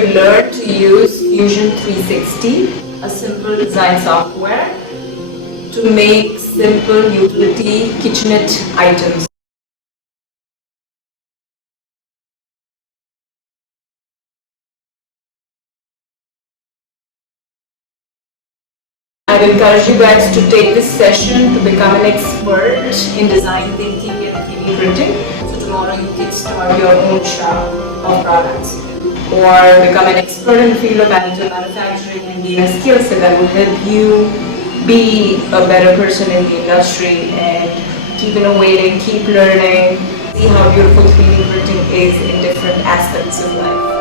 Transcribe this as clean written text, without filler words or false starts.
would learn to use Fusion 360, a simple design software, to make simple utility kitchenette items. I'd encourage you guys to take this session to become an expert in design thinking and 3D printing. So tomorrow you can start your own shop of products or become an expert in the field of additive manufacturing and gain a skill set that will help you be a better person in the industry and keep innovating, keep learning, see how beautiful 3D printing is in different aspects of life.